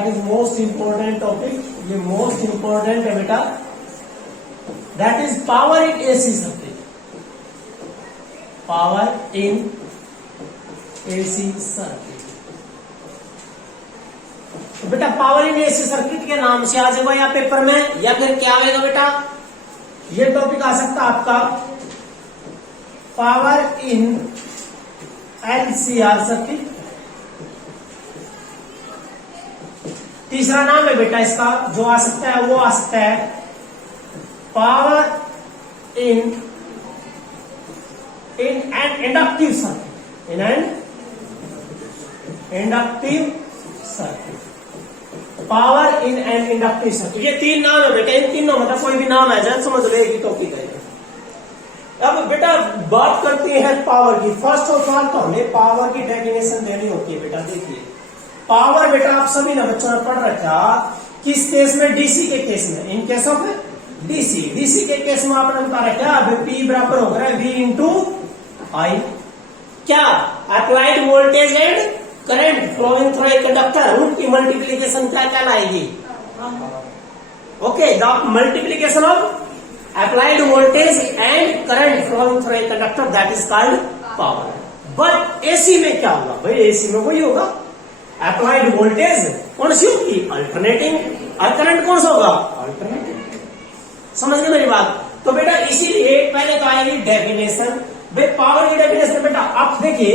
That is most important topic, ये most important है बेटा, that is power in AC circuit, power in AC circuit. तो बेटा power in AC circuit के नाम से आ जाएगा या पेपर में, या फिर क्या आएगा बेटा, ये टॉपिक आ सकता है आपका पावर इन एलसीआर सर्किट। तीसरा नाम है बेटा इसका जो आ सकता है, वो आ सकता है power in an inductive circuit, in an inductive circuit, power in an inductive circuit. ये तीन नाम है बेटा, इन तीनों मतलब कोई भी नाम है जब समझ लो एक ही टॉपिक है। अब बेटा बात करते हैं पावर की। फर्स्ट ऑफ ऑल तो हमें पावर की डेफिनेशन देनी होती है बेटा। देखिए पावर बेटा आप सभी ने बच्चों ने पढ़ रखा, किस केस में, डीसी के केस में, in case of DC. DC के केस में आपने बता रखा P बराबर होगा V इंटू आई, क्या applied voltage and current flowing through a conductor, उनकी मल्टीप्लीकेशन क्या कहलाएगी, okay, the multiplication of applied voltage and current flowing through a conductor, that is called power. But AC में क्या होगा भाई, AC में वही होगा, applied voltage कौन सी होगी, अल्टरनेटिंग, और करंट कौन सा होगा, अल्टरनेटिंग। समझ गए मेरी बात। तो बेटा इसीलिए पहले तो आएगी डेफिनेशन, भाई पावर की डेफिनेशन बेटा। आप देखिए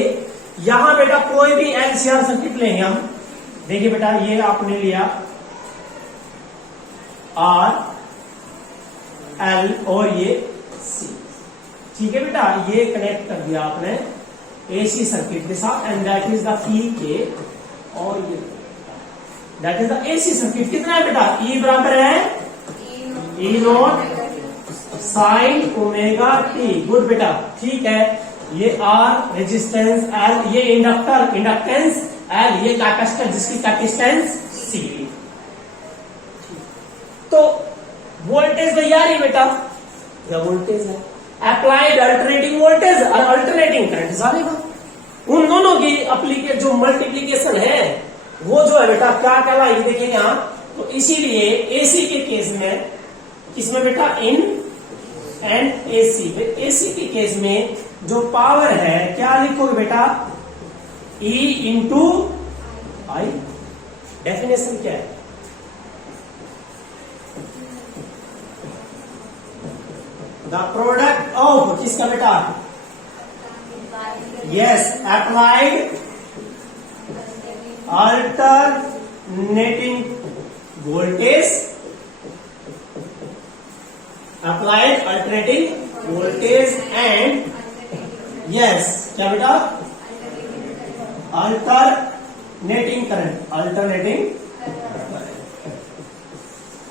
यहां बेटा कोई भी एलसीआर सर्किट लेंगे हम, देखिए बेटा ये आपने लिया आर एल और ये सी, ठीक है बेटा, ये कनेक्ट कर दिया आपने एसी सर्किट के साथ, and that is the E के, और ये that is the AC circuit. कितना है बेटा, ई बराबर है E naught sine omega t, good बेटा, ठीक है। ये आर रेजिस्टेंस एल, ये इंडक्टर इंडक्टेंस एल, ये कैपेसिटर जिसकी कैपेसिटेंस सी। तो वोल्टेज तो यार ही बेटा, यह वोल्टेज है, अप्लाइड अल्टरनेटिंग वोल्टेज और अल्टरनेटिंग करंट जानेगा, उन दोनों की जो मल्टीप्लीकेशन है वो जो है बेटा क्या कहलाएगी, देखिए यहां। तो इसीलिए एसी के केस में, किसमें बेटा, इन एंड एसी, एसी के केस में जो पावर है क्या लिखोगे बेटा, ई इंटू आई। डेफिनेशन क्या है, द प्रोडक्ट ऑफ किसका बेटा, yes, applied alternating voltage, applied alternating voltage and yes क्या बेटा, अल्टरनेटिंग करंट,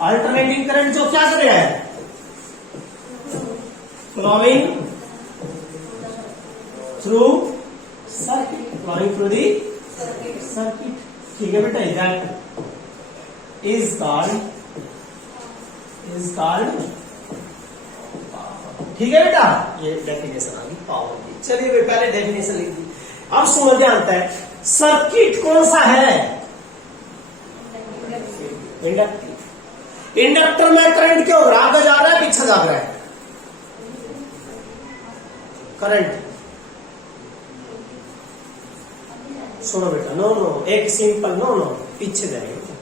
अल्टरनेटिंग करंट जो क्या कर रहा है, flowing through circuit, flowing through the circuit, ठीक है बेटा, that is called ठीक है बेटा, ये डेफिनेशन आ गई पावर की। चलिए पहले डेफिनेशन लिख दी, अब सुनो ध्यान है, सर्किट कौन सा है, इंडक्टिव। इंडक्टर में करंट क्यों आगे जा रहा है पीछे जा रहा है, करंट। सुनो बेटा, नो नो, एक सिंपल नो नो, पीछे जाएगा।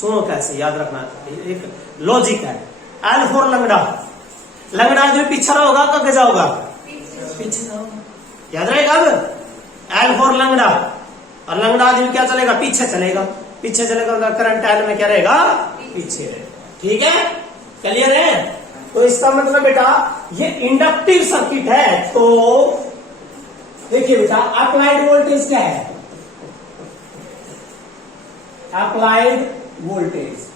सुनो कैसे याद रखना, एक लॉजिक है। एल फॉर लंगड़ा, लंगड़ा आदमी पीछे होगा कब जाओगा, पीछे जाओगा, याद रहेगा। अब एल फॉर लंगड़ा, और लंगड़ा आदमी क्या चलेगा, पीछे चलेगा, पीछे चलेगा, करंट एल में क्या रहेगा, पीछे रहेगा, ठीक है, क्लियर है। तो इसका मतलब बेटा ये इंडक्टिव सर्किट है। तो देखिए बेटा अप्लाइड वोल्टेज क्या है, अप्लाइड वोल्टेज,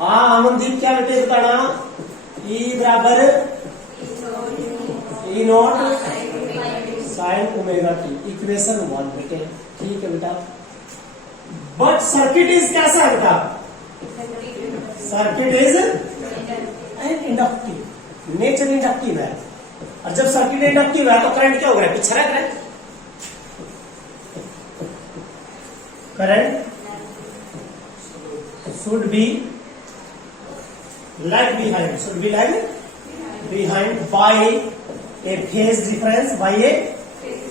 अमनदीप क्या बेटे बताना, ई बराबर E naught sine omega t, equation 1 बेटे, ठीक है बेटा। बट सर्किट इज कैसा है बेटा, circuit is inductive, nature inductive है, और जब सर्किट इंडक्टिव है तो करंट क्या हो रहा है, पीछे रख रहा है, current should be lag behind by a phase difference, by a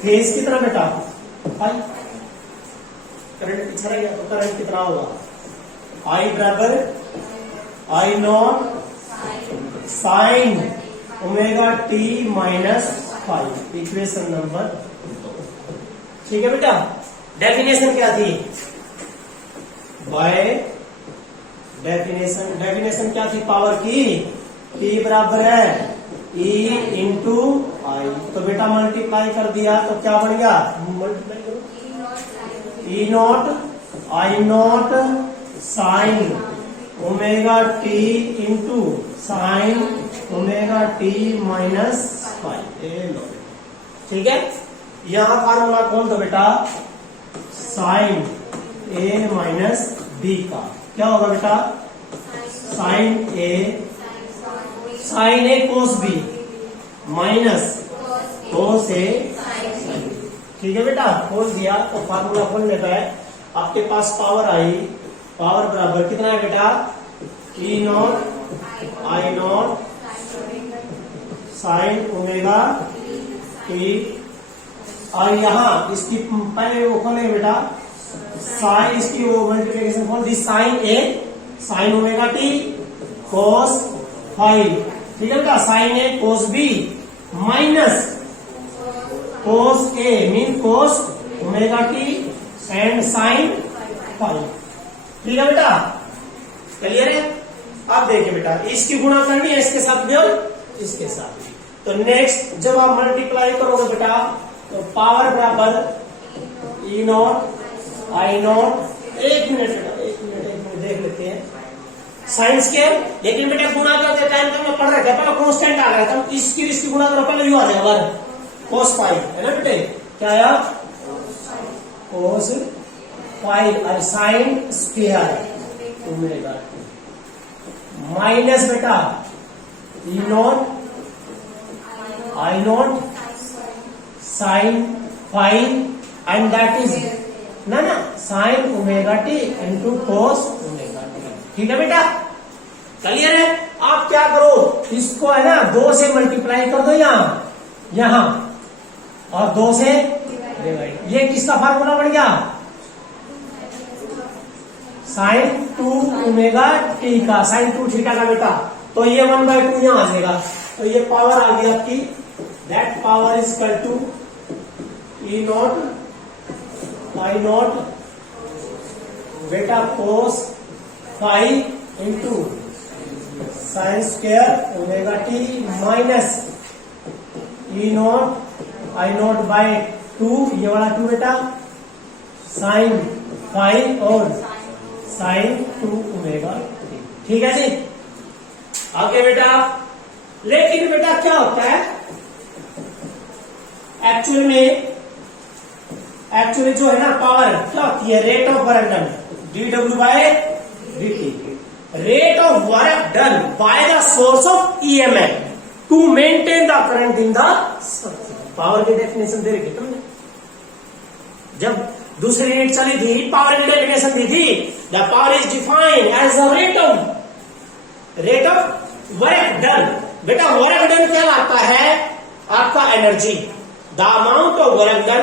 phase कितना बेटा फाइव। करंट पीछे रह गया तो करंट कितना होगा, I बराबर I not sine omega t minus 5, equation number 2। ठीक है बेटा। डेफिनेशन क्या थी, बाय डेफिनेशन क्या थी पावर की, T बराबर है E इंटू आई। तो बेटा मल्टीप्लाई कर दिया तो क्या बन गया, मल्टीप्लाई करो, E naught I naught sine omega t into sine omega t minus 5। ठीक है, यहां फार्मूला खोल दो बेटा, साइन ए माइनस बी का क्या होगा बेटा, sine A cos B minus cos ए। ठीक है बेटा, खोल दिया तो फार्मूला खोल लेता है। आपके पास पावर आई, पावर बराबर कितना है बेटा, E naught I naught sine omega t, और यहाँ इसकी पहले वो खोलेंगे बेटा, साइन इसकी वो मल्टीप्लिकेशन खोल दी, sine A sine omega t cos 5। ठीक है बेटा, sine A cos B minus cos A mean cos omega t and sine 5। ठीक है बेटा, क्लियर है। अब देखिए बेटा, इसकी गुणा करनी है इसके साथ भी और इसके साथ भी। तो नेक्स्ट जब आप मल्टीप्लाई करोगे बेटा तो पावर बराबर ई नॉट आई नॉट, एक मिनट देख लेते हैं साइंस के। लेकिन बेटा गुणा करते टाइम तो मैं पढ़ रहा था, पहले कॉन्स्टेंट आ गया था, इसकी गुणा करो पहले यू आ जाएगा कोस 5 है ना बेटे, क्या आया कोस 5 और साइन स्क्वायर ओमेगा माइनस बेटा E naught I naught sine 5 and that is ना sine omega t into cos omega t. ठीक है बेटा, क्लियर है। आप क्या करो, इसको है ना 2 से मल्टीप्लाई कर दो यहां और 2 से डिवाइड। ये किसका फार्मूला बन गया, साइन 2 ओमेगा टी का, साइन 2 थीटा का बेटा। तो ये 1/2 यहां आ जाएगा, तो ये पावर आ गई आपकी, that power is equal to E naught I naught बेटा cos 5 into sine square omega t minus E naught I naught by 2, ये वाला 2 बेटा साइन 5 और साइन 2 ओमेगा टी। ठीक है जी, आगे बेटा। लेकिन बेटा क्या होता है एक्चुअली जो है ना पावर क्या होती है, rate of work done dw by dt, rate of work done by the source of EMF to maintain the current in the circuit. Power की डेफिनेशन दे रखी तुमने, जब दूसरी यूनिट चली थी पावर की डेफिनेशन दी थी, the power is defined as the rate of work done. बेटा वर्क डन क्या लाता है, आपका energy, the amount of work done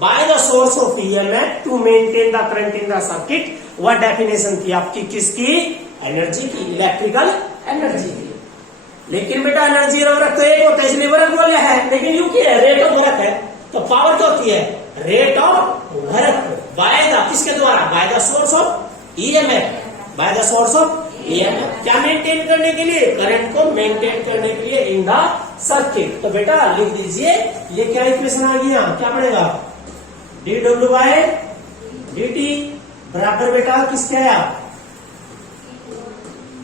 by the source of EMF to maintain the current in the circuit. वह definition थी आपकी किसकी, energy की, इलेक्ट्रिकल एनर्जी की। लेकिन बेटा एनर्जी और वर्क तो एक होता है, इसलिए वर्क बोले है, लेकिन यू क्या है, रेट ऑफ वर्क है। तो पावर क्या होती है, rate of work by the किसके द्वारा, bye the source of EMF, bye the source of EMF. क्या मेंटेन करने के लिए, करंट को मेंटेन करने के लिए इन द सर्किट। तो बेटा लिख दीजिए, ये क्या इक्वेशन आ गया, क्या पड़ेगा, dw बाय dt बराबर बेटा किसके आया,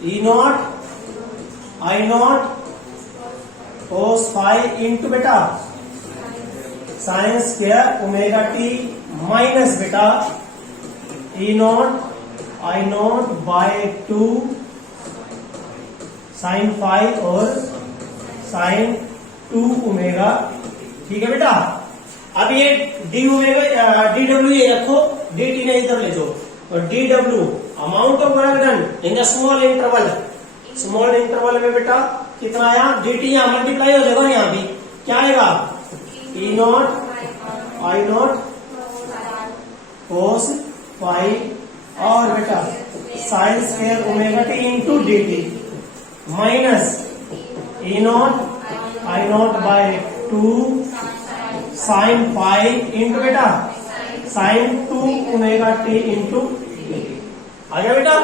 E naught I naught cos 5 into बेटा sine square omega t minus बेटा E naught I naught by 2 sine 5 और साइन 2 ओमेगा। ठीक है बेटा, अब ये डी डब्ल्यू ये रखो, dt ने इधर ले जाओ, और dw amount of work done in the small interval, small interval में बेटा कितना आया, dt यहाँ मल्टीप्लाई हो जाएगा, यहाँ भी क्या आएगा, e naught I naught cos phi और बेटा sine square omega t into D T minus E naught I naught by 2 sine five into बेटा साइन 2 ओमेगा टी इंटू आ गया बेटा।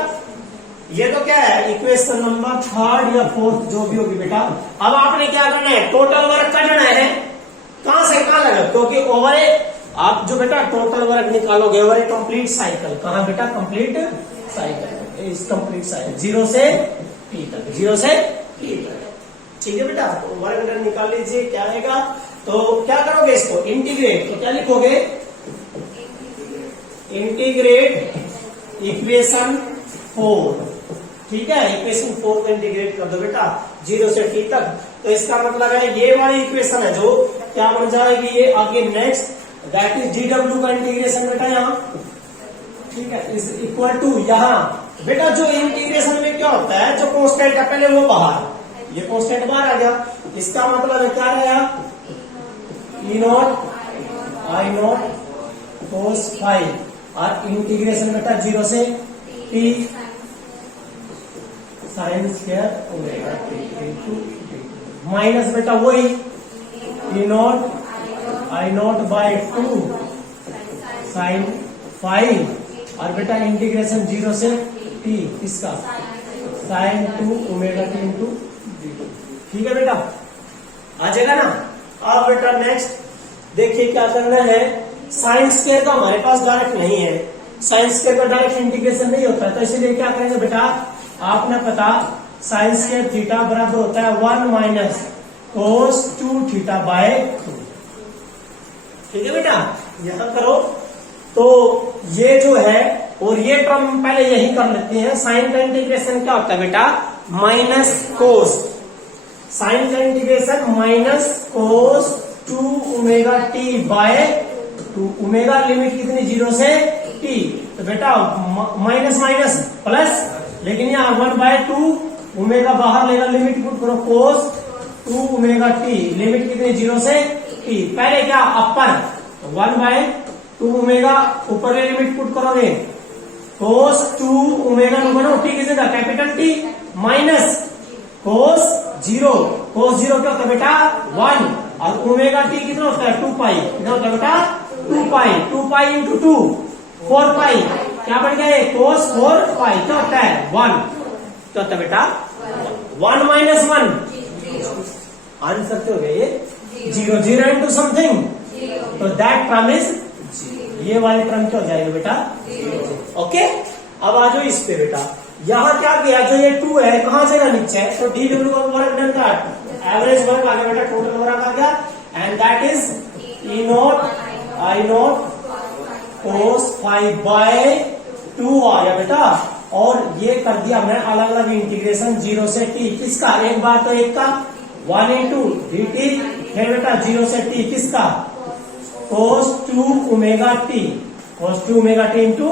ये तो क्या है, इक्वेशन नंबर 3 या 4 जो भी होगी बेटा। अब आपने क्या करना है, टोटल वर्क करना है, कहां से कहां लगा, क्योंकि ओवर आप जो बेटा टोटल वर्क निकालोगे ओवर ए कंप्लीट साइकिल, कहां बेटा कंप्लीट साइकिल, इस कंप्लीट साइकिल 0 से p तक, 0 से p तक, ठीक है बेटा। तो वर्क डन निकाल लीजिए, क्या आएगा, तो क्या करोगे इसको इंटीग्रेट, तो क्या लिखोगे, इंटीग्रेट इक्वेशन 4, ठीक है, इक्वेशन 4 को इंटीग्रेट कर दो बेटा 0 से t तक। तो इसका मतलब है ये वाली इक्वेशन है जो क्या बन जाएगी, ये आगे नेक्स्ट दैट इज dw का इंटीग्रेशन बेटा यहाँ, ठीक है, इज इक्वल टू यहाँ बेटा जो इंटीग्रेशन में क्या होता है, जो कांस्टेंट है पहले वो बाहर, ये कांस्टेंट बाहर आ गया, इसका मतलब है क्या रहेगा, E naught I naught cos five और इंटीग्रेशन बेटा 0 से t sine square omega t into minus बेटा वही E naught I naught by 2 sine 5 और बेटा इंटीग्रेशन 0 से t इसका साइन 2 ओमेगा टी इंटू, ठीक है बेटा, आ जाएगा ना। अब बेटा नेक्स्ट देखिए क्या करना है, साइन स्क्वायर का हमारे पास डायरेक्ट नहीं है, साइन स्क्वायर का डायरेक्ट इंटीग्रेशन नहीं होता है, तो इसलिए क्या करेंगे बेटा, आपने पता साइन स्क्वायर थीटा बराबर होता है 1 माइनस कोस 2 थीटा बाय 2, ठीक है बेटा, यहां करो। तो ये जो है और ये टर्म पहले यही कर लेते हैं, साइन का इंटीग्रेशन क्या होता है बेटा, माइनस कोस, साइन का integration minus cos 2 omega t by 2, omega limit कितनी 0 से t, तो बेटा माइनस माइनस प्लस, लेकिन यहाँ 1/2 ओमेगा बाहर लेगा, लिमिट पुट करो कोस 2 ओमेगा टी, लिमिट कितनी 0 से t, पहले क्या अपर 1/2 ओमेगा ऊपर ले लिमिट पुट करोगे कोस 2 ओमेगा बनो टी की जगह कैपिटल टी माइनस कोस 0 क्या होता है बेटा 1 और ओमेगा टी कितना होता है 2 पाई, कितना होता है बेटा 2 पाई इंटू 2 4 पाई, क्या बन गया कोस 4 पाई, क्या होता है 1, क्या होता है बेटा 1 माइनस 1 आंसर क्या हो गया ये 0, 0 इंटू समथिंग, तो दैट टर्म इज, ये वाली टर्म क्या हो जाएगा बेटा, ओके। अब आ जाओ इस पे बेटा, यहाँ क्या किया, जो ये 2 है कहां जाएगा नीचे, तो dw का वर्क डन का एवरेज वर्क आ गया बेटा, टोटल वर्क आ गया, and that is E naught I naught cos 5 by 2 आ गया बेटा। और ये कर दिया हमने अलग अलग इंटीग्रेशन 0 से t, किसका, एक बार तो एक का 1 इंटू डी टी, फिर बेटा 0 से t किसका कोस 2 ओमेगा टी, कोस 2 omega t into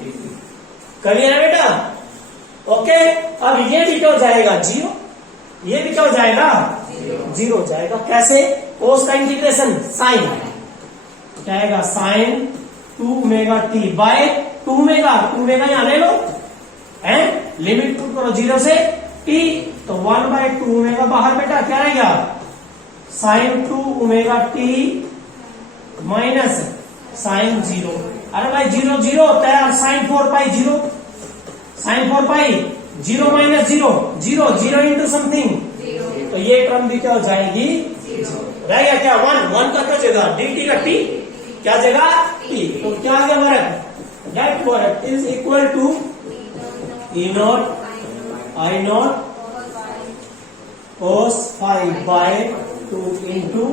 D T, करिए ना बेटा, ओके। अब ये भी क्या हो जाएगा 0, ये भी क्या हो जाएगा 0 हो जाएगा, कैसे, कोस का इंटीग्रेशन साइन, क्या आएगा sine 2 omega t by 2 omega यहाँ ले लो, एंड लिमिट पुट करो 0 से t, तो 1/2 ओमेगा बाहर बेटा क्या रहेगा sine 2 omega t minus sine 0, अरे भाई 0 0 होता है, और sine 4 pi 0, sine 4 pi 0 minus 0 0 0 into something, तो ये टर्म भी क्या हो जाएगी, रहेगा क्या 1 का क्या जगह dt का t, क्या जगह t, तो क्या आ गया work, that work is equal to E naught I naught cos 5 by 2 into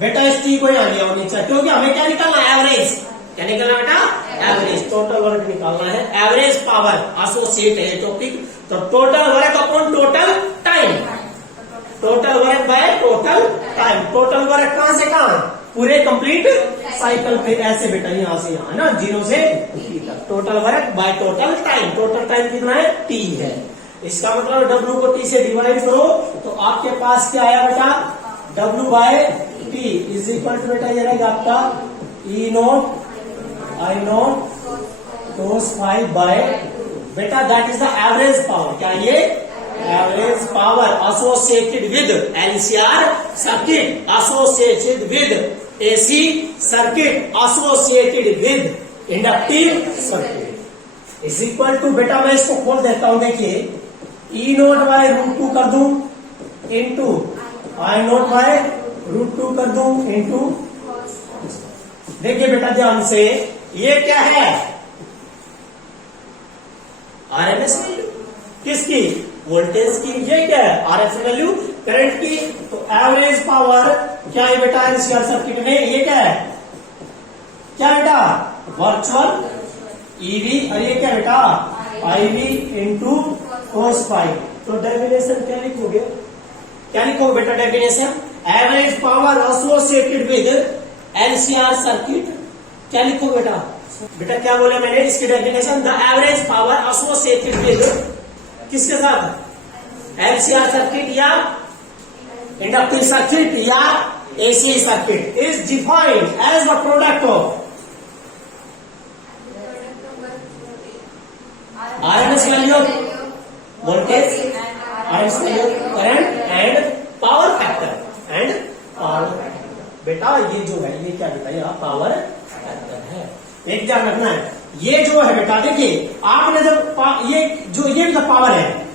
बेटा, इस t को यहाँ लिया नीचे, क्योंकि हमें क्या निकालना है एवरेज, क्या निकालना बेटा एवरेज, टोटल वर्क निकालना है, एवरेज पावर एसोसिएट है टॉपिक, तो total work upon total time, total work by total time, total work कहां से कहां, पूरे कंप्लीट साइकिल पे ऐसे बेटा यहां से यहां है ना, 0 से t तक। Total work by total time, total time कितना है, t है। इसका मतलब w को t से डिवाइड करो तो आपके पास क्या आया बेटा, w by t is equal to बेटा ये रहेगा आपका e naught I naught cos phi by बेटा that is the average power. क्या ये average power associated with LCR circuit, associated with AC circuit, associated with inductive circuit is equal to बेटा मैं इसको खोल देता हूं, देखिए ई नोट बाय √2 कर दूं इंटू आई नोट बाय √2 कर दूं इंटू, देखिए बेटा ध्यान से ये क्या है, आरएमएस वैल्यू किसकी, वोल्टेज की। ये क्या है, आरएफ वैल्यू करंट की। तो एवरेज पावर क्या है बेटा एलसीआर सर्किट में, ये क्या है, क्या बेटा वर्चुअल ईवी, और ये क्या बेटा आईवी इंटू cos फाई। तो डेफिनेशन क्या लिखोगे, क्या लिखोगे बेटा definition, average power associated with LCR circuit, क्या लिखोगे बेटा, बेटा क्या बोला मैंने इसकी definition, the average power associated with किसके साथ, एलसीआर सर्किट या इंडक्टिव सर्किट या AC circuit is defined as the product of RMS value of voltage, RMS value of current and power factor, and power factor. बेटा ये जो है ये क्या बेटा, यह पावर फैक्टर है, एक ध्यान रखना है। ये जो है बेटा देखिए आपने जब ये जो ये तो पावर है,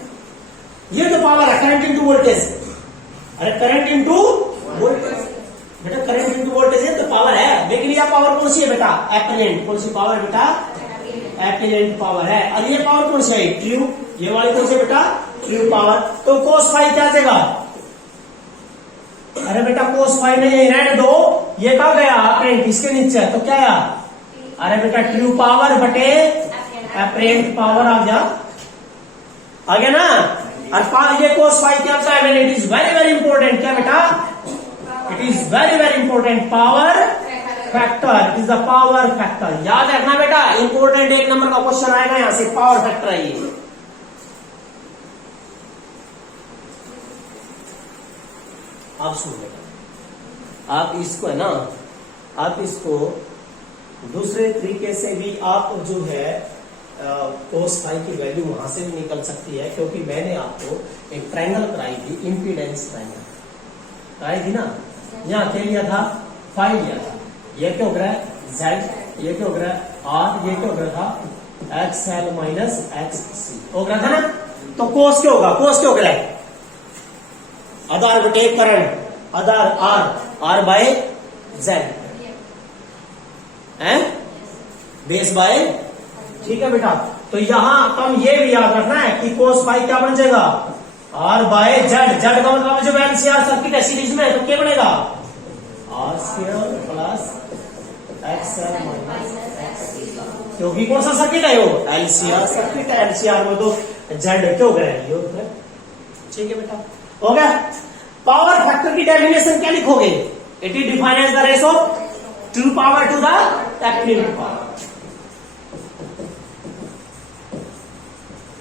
ये तो पावर है करंट इंटू वोल्टेज, अरे करंट इंटू वोल्टेज बेटा, करंट इंटू वोल्टेज है तो पावर है, लेकिन यह पावर कौन सी है बेटा, एपिलेंट, कौन सी पावर बेटा, एपिलेंट पावर है। और ये पावर कौन सी है, ट्रू, ये वाली कौन सी बेटा, ट्रू पावर। तो cos फाई क्या देगा, अरे बेटा cos फाई नहीं रहने दो, ये कहा गया अपेरेंट इसके नीचे, तो क्या है, अरे बेटा ट्रू पावर बटे अपेरेंट पावर आ गया, आ गया ना। और ये cos फाई क्या होता है, it is very very important, क्या बेटा, it is very very important power factor, is the power factor, याद रखना बेटा, इंपॉर्टेंट एक नंबर का क्वेश्चन आएगा यहां से, पावर फैक्टर है ये। आप सुन बेटा, आप इसको है ना, आप इसको दूसरे तरीके से भी आप जो है cos फाई की वैल्यू वहां से भी निकल सकती है, क्योंकि मैंने आपको एक ट्रायंगल कराई थी, इंपीडेंस ट्रायंगल कराई थी ना, यहाँ क्या लिया था, फाई लिया था, ये क्या हो रहा है Z, ये क्या हो रहा है R, ये क्या हो रहा था XL माइनस XC हो रहा था ना। तो cos क्या होगा, cos क्या हो रहा है, आधार बटे करंट, आधार R बाय Z है, बेस बाय, ठीक है बेटा। तो यहां हम ये भी याद रखना है कि cos फाई क्या बन जाएगा, R बाय Z, Z का मतलब जब एलसीआर सर्किट है सीरीज में तो क्या बनेगा, R square plus XL minus XC, क्योंकि कौन सा सर्किट है वो, एलसीआर सर्किट है, एलसीआर में तो Z क्या हो गया है, ठीक है बेटा, हो गया। पावर फैक्टर की डेफिनेशन क्या लिखोगे, it is defined as the ratio of true power to the apparent power,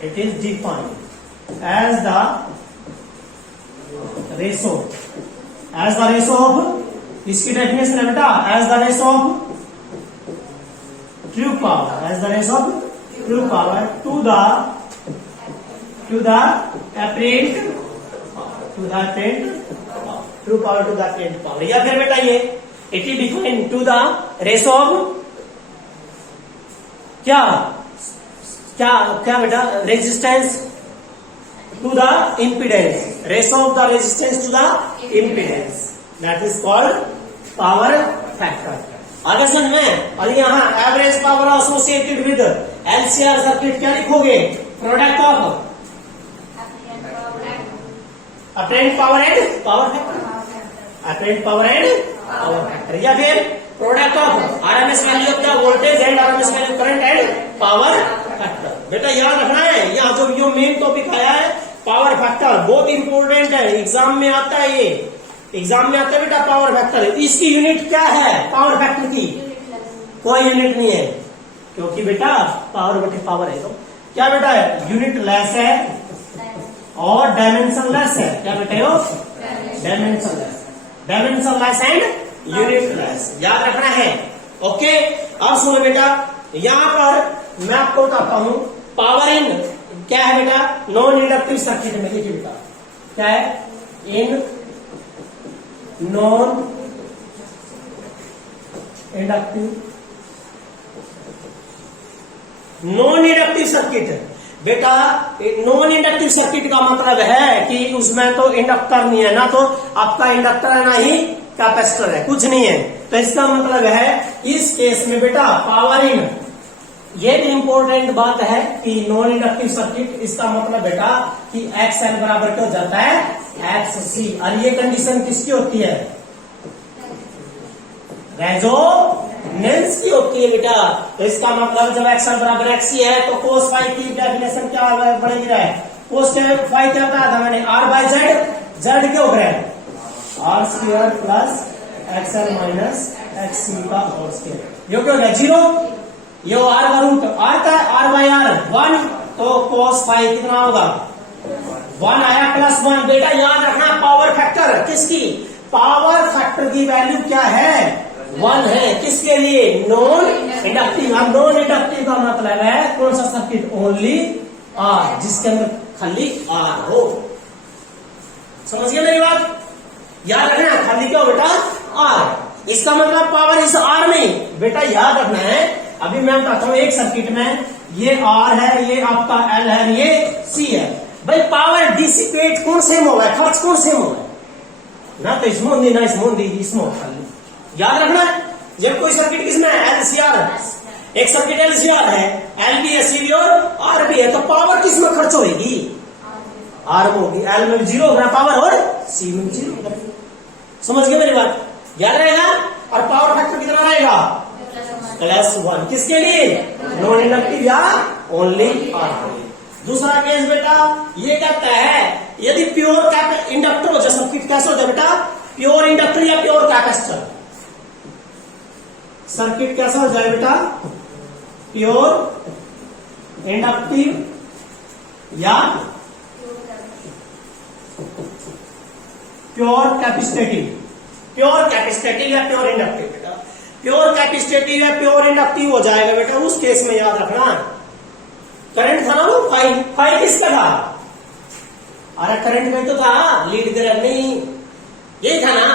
it is defined as the ratio of, इसकी डेफिनेशन है बेटा, as the ratio of true power, as the ratio of true power to the apparent, true power to the apparent power, या फिर बेटा ये it is defined to the ratio of क्या क्या क्या बेटा, resistance to the impedance, ratio of the resistance to the impedance, that is called power factor. आगे समझ में। और यहाँ average power associated with LCR circuit क्या लिखोगे, product of apparent power and power factor, apparent power and power factor, या फिर product of RMS value of the voltage and RMS value current and power factor. बेटा याद रखना है, यहाँ जो ये मेन टॉपिक आया है पावर फैक्टर, बहुत इंपॉर्टेंट है, एग्जाम में आता है, ये एग्जाम में आता है बेटा पावर फैक्टर। इसकी यूनिट क्या है पावर फैक्टर की, कोई यूनिट नहीं है, क्योंकि बेटा पावर बटे पावर है, तो क्या बेटा है, यूनिट लेस है और डायमेंशन लेस है। क्या बेटा हो, dimension less and unit less, याद रखना है। ओके, अब सुनो बेटा, यहां पर मैं आपको बताता हूं पावर इन क्या है बेटा, नॉन इंडक्टिव सर्किट में। देखिए बेटा क्या है, इन नॉन इंडक्टिव सर्किट। बेटा नॉन इंडक्टिव सर्किट का मतलब है कि उसमें तो इंडक्टर नहीं है, ना तो आपका इंडक्टर है ना ही कैपेसिटर है, कुछ नहीं है। तो इसका मतलब है इस केस में बेटा पावर इन, ये भी इंपॉर्टेंट बात है कि नॉन इंडक्टिव सर्किट, इसका मतलब बेटा कि एक्स एल बराबर क्या हो जाता है, एक्स सी। और ये कंडीशन किसकी होती है, रेजोनेंस की होती है बेटा। तो इसका मतलब जब एक्स एल बराबर एक्स सी है तो कोस फाई की डेफिनेशन क्या बनेगी, कोस फाई क्या बताया था मैंने, आर बाय जेड, जेड क्या हो गया है R square plus XL minus X C का होल स्क्वायर। ये क्या हो गया, जीरो, ये आर का रूट, आर का आर बाय आर 1, तो cos फाई कितना होगा 1 आया प्लस 1। बेटा याद रखना पावर फैक्टर किसकी, पावर फैक्टर की वैल्यू क्या है 1 है, किसके लिए, नॉन इंडक्टिव। अब नॉन इंडक्टिव का मतलब है कौन सा सर्किट, ओनली आर, जिसके अंदर खाली आर हो। समझ गए मेरी बात, याद रखना खाली क्या हो बेटा, आर। इसका मतलब पावर इस आर में बेटा याद रखना है। अभी मैं बताता हूं एक सर्किट में ये आर है, ये आपका एल है, ये सी है। भाई पावर डिसिपेट कौन सेम होगा, खर्च कौन सेम होगा, ना तो इसमें होंगी ना इसमें होंगी, इसमें खाली याद रखना है। जब कोई सर्किट किसमें है, एलसीआर, एक सर्किट एलसीआर है, एल भी है, सी भी और आर भी है, तो पावर किसमें खर्च होगी, आर में होगी। एल में जीरो होगा पावर और सी में जीरो होगा। समझ गए मेरी बात, याद रहेगा। और पावर फैक्टर कितना रहेगा, +1, किसके लिए, नॉन इंडक्टिव या ओनली आर के लिए। दूसरा केस बेटा ये कहता है यदि प्योर इंडक्टर हो जाए सर्किट, कैसे हो जाए बेटा, प्योर इंडक्टर या प्योर कैपेसिटर, सर्किट कैसा हो जाए बेटा, प्योर इंडक्टिव या प्योर कैपेसिटिव, प्योर कैपेसिटिव या प्योर इंडक्टिव। बेटा प्योर कैपेसिटिव या प्योर इंडक्टिव हो जाएगा बेटा, उस केस में याद रखना करंट था ना वो फाई किसका था, अरे करंट में तो था, लीड करंट नहीं, यही था ना,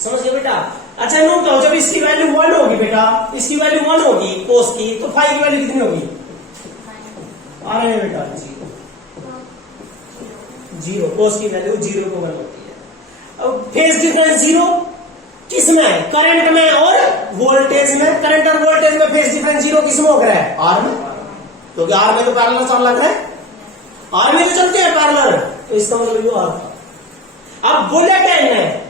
समझ गए बेटा। अच्छा नो क्या हो, जब इसकी वैल्यू 1 होगी बेटा, इसकी वैल्यू 1 होगी कोस की, तो फाई की वैल्यू कितनी होगी, अरे बेटा जीरो, कोस की वैल्यू 0 को 1 होती है। अब फेज डिफरेंस 0 किसमें, करंट में और वोल्टेज में, करंट और वोल्टेज में फेज डिफरेंस 0 किसमें हो रहा है, आर में, क्योंकि आर में तो पैरेलल चल रहा है, आर में तो चलते हैं पैरेलल, तो इसका मतलब ये आर। अब बोले क्या इन्हें,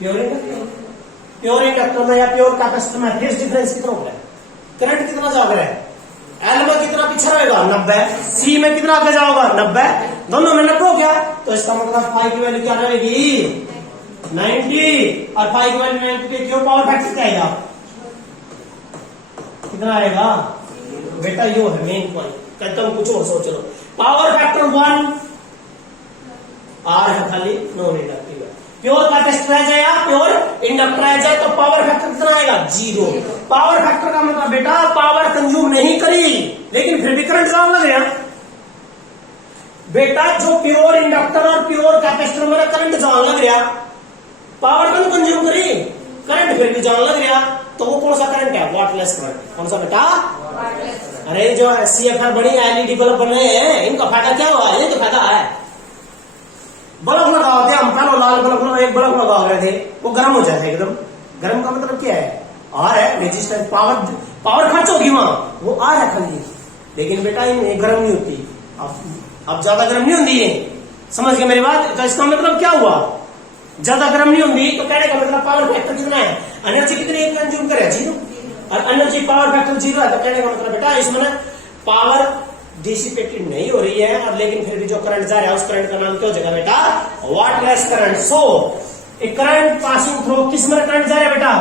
प्योर इंडक्टर में या प्योर कैपेसिटर में फेज डिफरेंस कितना हो रहा है, करंट कितना जा रहा है, एल में कितना पीछे रहेगा 90, सी में कितना आगे जाओगा 90, दोनों में 90 हो गया, तो इसका मतलब फाई की वैल्यू क्या रहेगी 90, और फाई की वैल्यू 90 क्यों, पावर फैक्टर क्या आएगा, कितना आएगा बेटा, यो है मेन पॉइंट, कहता हूं कुछ और सोच लो। पावर फैक्टर 1, आर है खाली नॉन इंडक्टिव है, प्योर कैपेसिटर है जाए या प्योर इंडक्टर है जाए, तो पावर फैक्टर कितना आएगा 0। पावर फैक्टर का मतलब बेटा पावर कंज्यूम नहीं करी, लेकिन फिर भी करंट जान लग गया बेटा। जो प्योर इंडक्टर और प्योर कैपेसिटर में करंट जान लग गया, पावर कम कंज्यूम करी, करंट फिर भी जान लग गया, तो वो कौन सा करंट है, वाटलेस करंट। कौन सा बेटा, अरे जो CFR बड़ी एलईडी बल्ब बने हैं, इनका फायदा क्या हुआ, ये तो फायदा है, बल्ब लगा थे हम, पहले लाल बल्ब, एक बल्ब लगा रहे थे, वो गर्म हो जाता है एकदम। गर्म का मतलब क्या है, आर है रेजिस्टेंस, पावर खर्च होगी वहां, वो आर है खाली, लेकिन बेटा ये गर्म नहीं होती, अब ज्यादा गर्म नहीं होती है, समझ गए मेरी बात। तो इसका मतलब क्या हुआ, ज्यादा गर्म नहीं होती, तो कहने का मतलब पावर फैक्टर कितना है, एनर्जी कितनी कंज्यूम करे 0, और एनर्जी पावर फैक्टर 0 है, तो कहने का मतलब बेटा इसमें पावर डिसिपेटेड नहीं हो रही है, और लेकिन फिर भी जो करंट जा रहा है उस करंट का नाम क्या हो जाएगा बेटा, वाटलेस करंट। सो ए करंट पासिंग थ्रू, किस में करंट जा रहा है बेटा,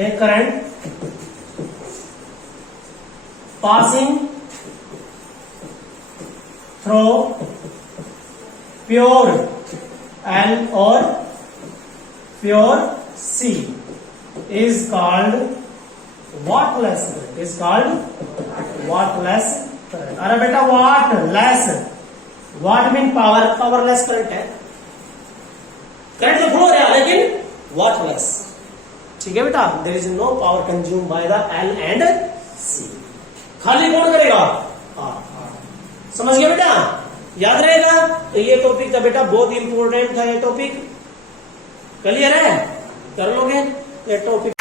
ए current passing through pure L or pure C is called wattless current. Is called wattless current. अरे बेटा wattless, watt mean power, powerless current है, करंट तो फ्लो हो रहा है लेकिन wattless. ठीक है बेटा, there is no power consume by the L and C. खाली कौन करेगा? समझ गया बेटा, याद रहेगा. तो ये टॉपिक था बेटा, बहुत इंपॉर्टेंट था ये टॉपिक. क्लियर है? कर लोगे ये टॉपिक.